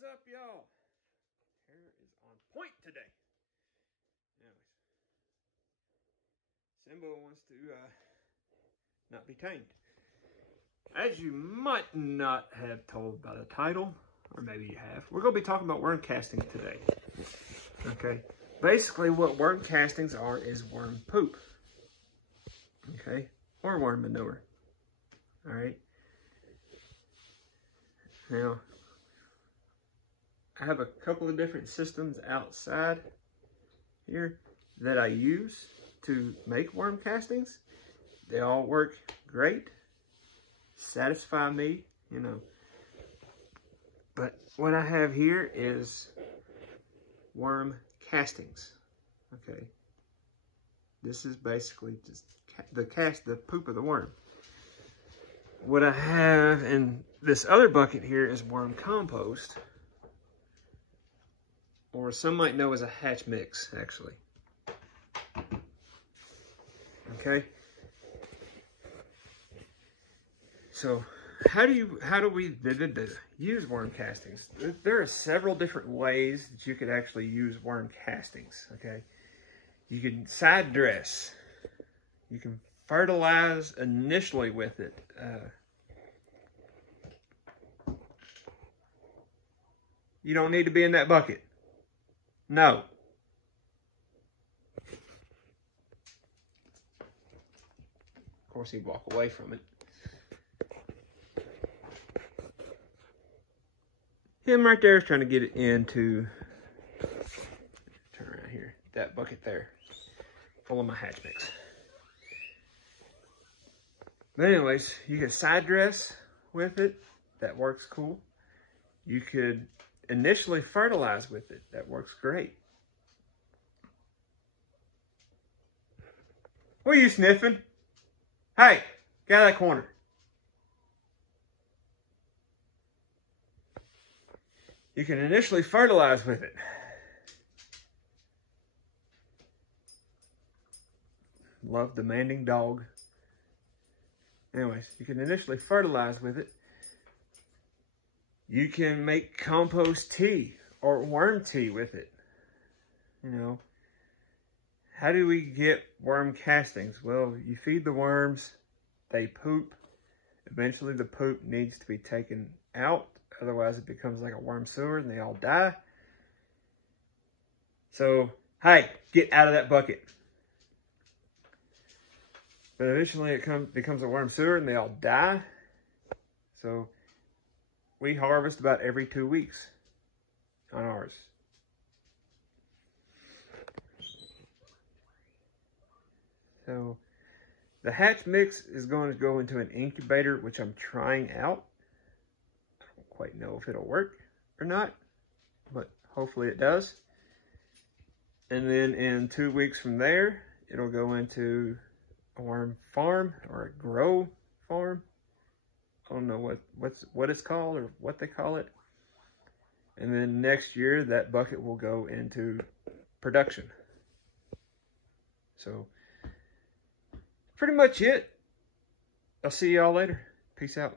What's up, y'all? Hair is on point today. Anyways, Simba wants to not be tamed. As you might not have told by the title, or maybe you have, we're going to be talking about worm castings today. Okay, basically what worm castings are is worm poop. Okay, or worm manure. All right. Now, I have a couple of different systems outside here that I use to make worm castings. They all work great, satisfy me, you know. But what I have here is worm castings, okay? This is basically just the poop of the worm. What I have in this other bucket here is worm compost, or some might know as a hatch mix, actually. Okay. So how do we use worm castings? There are several different ways that you could actually use worm castings. Okay. You can side dress. You can fertilize initially with it. You don't need to be in that bucket. No. Of course, he'd walk away from it. Him right there is trying to get it into, turn around here, that bucket there, full of my hatch mix. But anyways, you can side dress with it. That works cool. You could initially fertilize with it. That works great. What are you sniffing? Hey, get out of that corner. You can initially fertilize with it. Love demanding dog. Anyways, you can initially fertilize with it. You can make compost tea or worm tea with it. You know, how do we get worm castings? Well, you feed the worms, they poop. Eventually the poop needs to be taken out. Otherwise it becomes like a worm sewer and they all die. So, hey, get out of that bucket. But eventually it becomes a worm sewer and they all die. So, we harvest about every 2 weeks on ours. So the hatch mix is going to go into an incubator, which I'm trying out. I don't quite know if it'll work or not, but hopefully it does. And then in 2 weeks from there, it'll go into a worm farm or a grow farm. I don't know what it's called or what they call it. And then next year, that bucket will go into production. So, pretty much it. I'll see y'all later. Peace out.